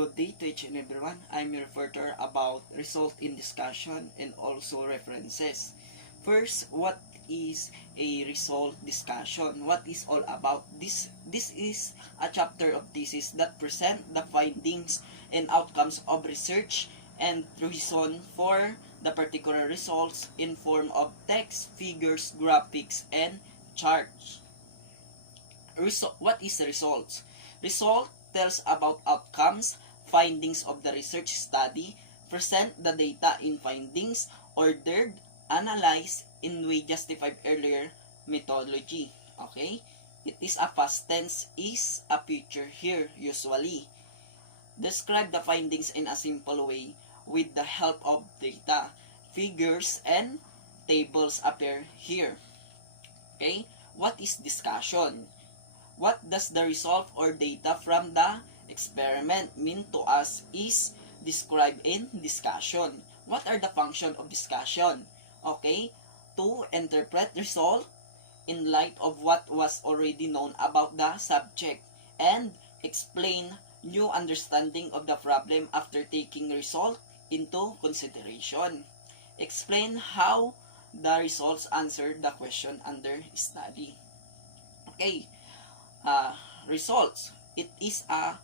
Good day to each and everyone. I'm your reporter about result in discussion and also references. First, what is a result discussion? What is all about? This is a chapter of thesis that present the findings and outcomes of research and reason for the particular results in form of text, figures, graphics, and charts. What is results? Result tells about outcomes, findings of the research study, present the data in findings, ordered, analyzed in way justified earlier methodology. Okay? It is a past tense, is a future here usually. Describe the findings in a simple way with the help of data. Figures and tables appear here. Okay? What is discussion? What does the result or data from the experiment mean to us is described in discussion. What are the functions of discussion? Okay, to interpret result in light of what was already known about the subject and explain new understanding of the problem after taking result into consideration. Explain how the results answer the question under study. Okay. Results. It is a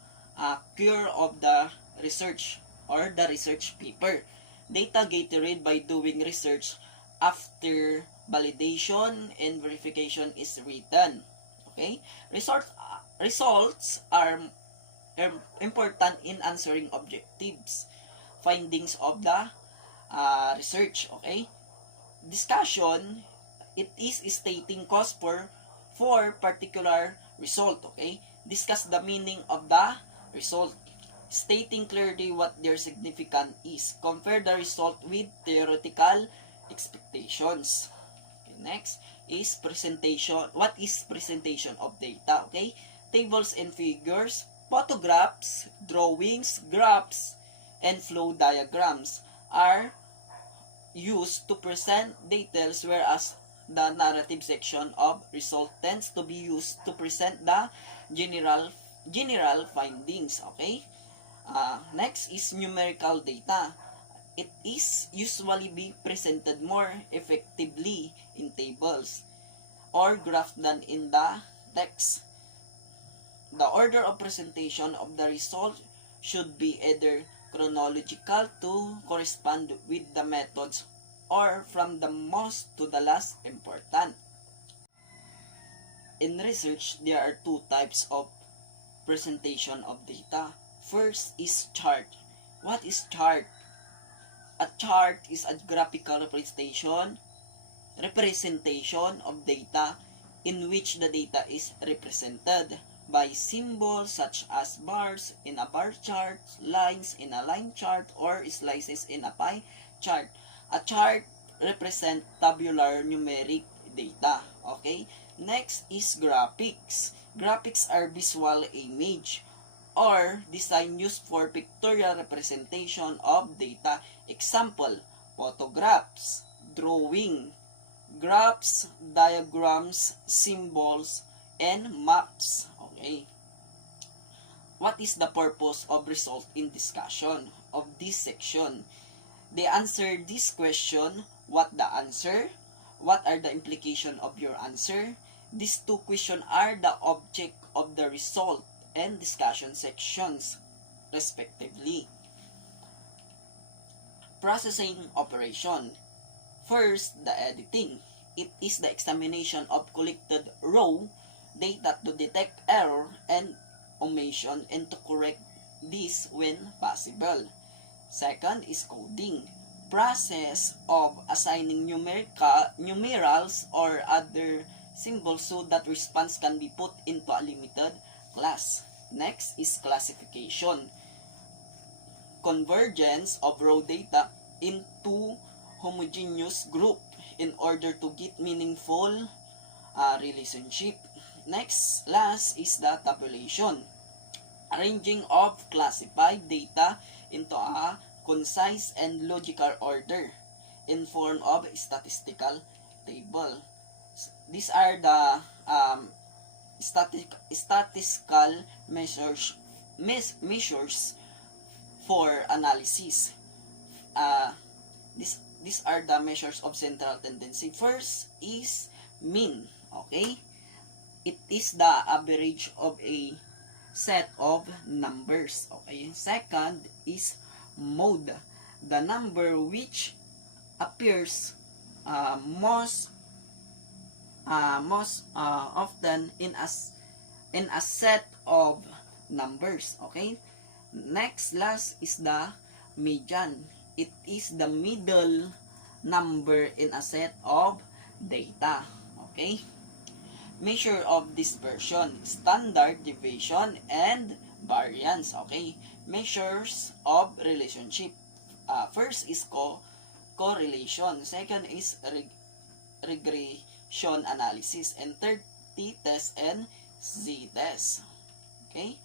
cure of the research or the research paper. Data gathered by doing research after validation and verification is written. Okay? Results are important in answering objectives, findings of the research. Okay? Discussion, it is stating cause for particular result. Okay, discuss the meaning of the result, stating clearly what their significance is. Compare the result with theoretical expectations. Okay, next is presentation. What is presentation of data? Okay, tables and figures, photographs, drawings, graphs, and flow diagrams are used to present details, whereas the narrative section of result tends to be used to present the general findings. Okay. Next is numerical data. It is usually be presented more effectively in tables or graph than in the text. The order of presentation of the result should be either chronological to correspond with the methods or from the most to the last important. In research, there are two types of presentation of data. First is chart. What is chart? A chart is a graphical representation of data in which the data is represented by symbols such as bars in a bar chart, lines in a line chart, or slices in a pie chart. A chart represents tabular numeric data. Okay? Next is graphics. Graphics are visual image or design used for pictorial representation of data. Example, photographs, drawing, graphs, diagrams, symbols, and maps. Okay? What is the purpose of result in discussion of this section? They answer this question, what the answer, what are the implications of your answer. These two questions are the object of the result and discussion sections, respectively. Processing operation. First, the editing. It is the examination of collected raw data to detect error and omission and to correct this when possible. Second is coding. Process of assigning numerals or other symbols so that response can be put into a limited class. Next is classification. Convergence of raw data into homogeneous group in order to get meaningful relationship. Last is the tabulation. Arranging of classified data into a concise and logical order in form of statistical table. These are the statistical measures for analysis. These are the measures of central tendency. First is mean, okay? It is the average of a set of numbers, okay? Second is mode, the number which appears most often in a set of numbers, okay? Last is the median. It is the middle number in a set of data, okay? Measure of dispersion, standard deviation, and variance, okay? Measures of relationship. First is correlation. Second is regression analysis. And third, t-test and z-test. Okay?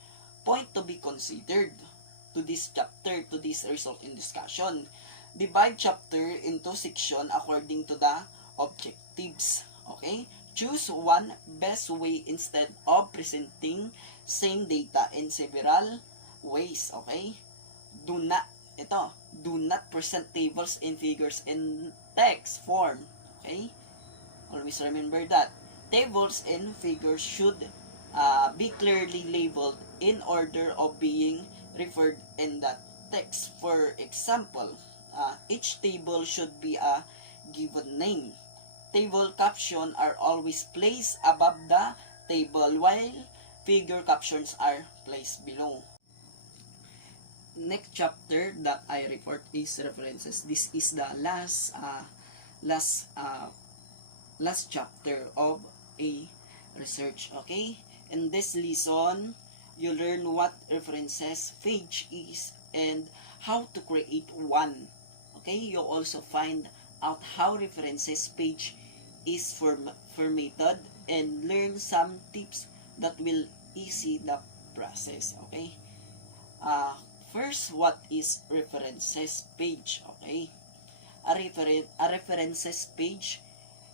Point to be considered to this chapter, to this result in discussion. Divide chapter into section according to the objectives. Okay? Choose one best way instead of presenting same data in several ways. Okay? Do not present tables and figures in text form. Okay? Always remember that. Tables and figures should be clearly labeled in order of being referred in the text. For example, each table should be a given name. Table captions are always placed above the table while figure captions are placed below. Next chapter that I report is references. This is the last chapter of a research, okay? In this lesson, you learn what references page is and how to create one. Okay, you also find out how references page is formatted and learn some tips that will easy the process. Okay. First, what is references page? Okay. A references page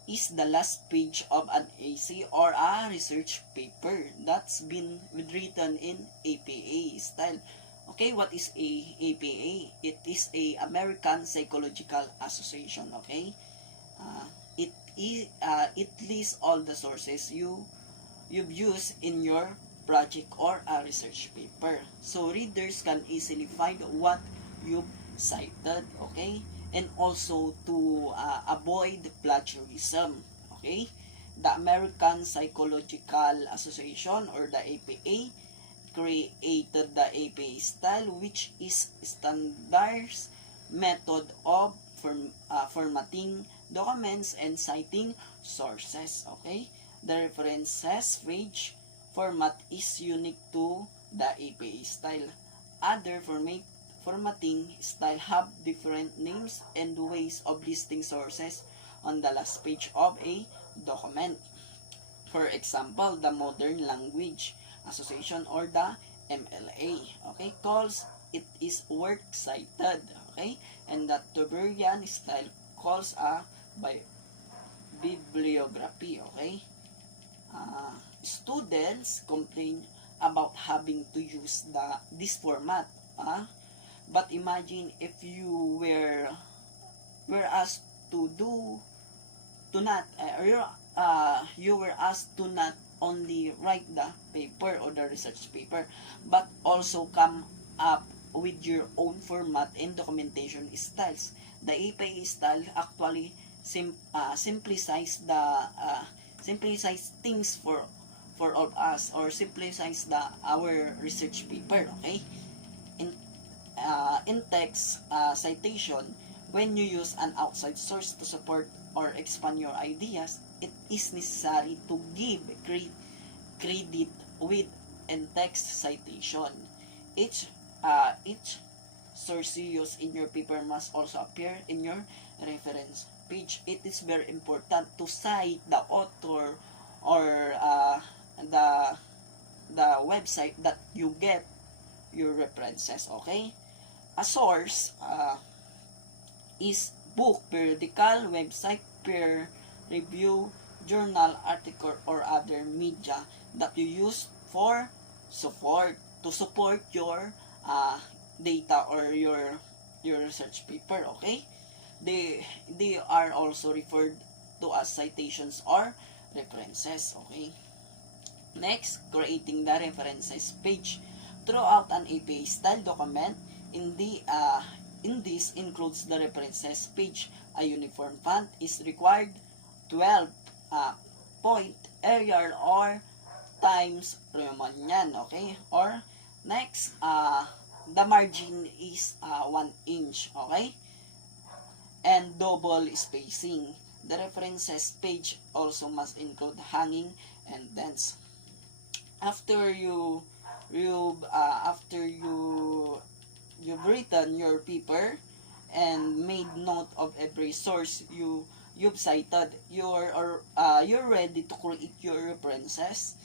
is the last page of an essay or a research paper that's been written in APA style. Okay, what is APA? It is a American Psychological Association. Okay, it lists all the sources you've used in your project or a research paper, so readers can easily find what you've cited. Okay, and also to avoid plagiarism. Okay, the American Psychological Association or the APA created the APA style, which is standards method of formatting documents and citing sources. Okay, the references page format is unique to the APA style. Other formatting style have different names and ways of listing sources on the last page of a document. For example, the Modern Language Association or the MLA, okay, calls it is work cited, okay, and the Tuberian style calls a bibliography. Okay, students complain about having to use this format, but imagine if you were asked you were asked to not only write the paper or the research paper, but also come up with your own format and documentation styles. The APA style actually simplifies things for all of us, or simplifies our research paper. Okay, in text citation, when you use an outside source to support or expand your ideas, it is necessary to give credit with in text citation. Each source you use in your paper must also appear in your reference page. It is very important to cite the author or the website that you get your references. Okay, a source is book, periodical, website, peer review, journal, article, or other media that you use for support, to support your data or your research paper. Okay, they are also referred to as citations or references. Okay, next, creating the references page throughout an APA style document. In this includes the references page. A uniform font is required. 12 point Arial or times Roman yan, okay? Or next, the margin is 1 inch, okay? And double spacing. The references page also must include hanging and indents. After you've written your paper and made note of every source you've cited, you're ready to create your references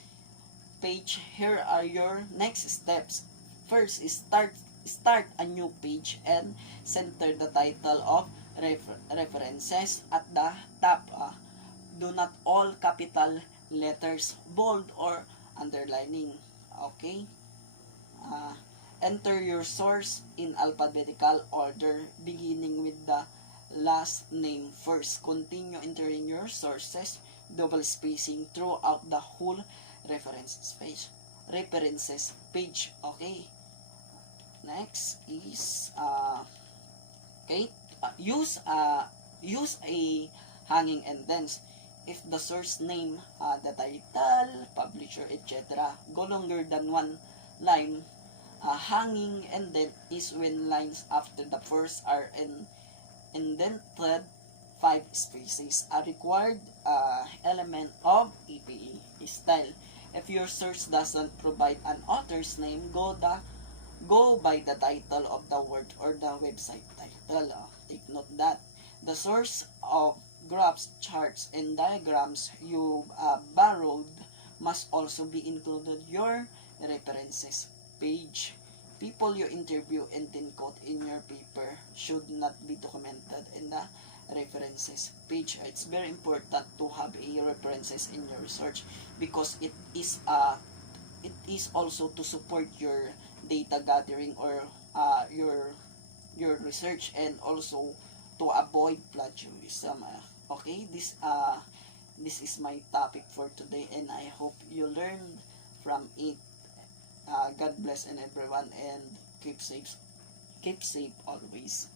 page. Here are your next steps. First is start a new page and center the title of references at the top. Do not all capital letters, bold or underlining. Okay. Uh, Enter your source in alphabetical order, beginning with the last name first. Continue entering your sources, double spacing throughout the whole references page. Okay. Next is okay. Use a hanging indents. If the source name, the title, publisher, etc. go longer than one line, hanging indent is when lines after the first are indented. 5 spaces are required element of EPE style. If your source doesn't provide an author's name, go by the title of the word or the website title. Take note that the source of graphs, charts, and diagrams you borrowed must also be included your references page. People you interview and then quote in your paper should not be documented in the references page. It's very important to have a references in your research because it is also to support your data gathering or your research, and also to avoid plagiarism. Okay, this is my topic for today, and I hope you learned from it. God bless and everyone, and keep safe always.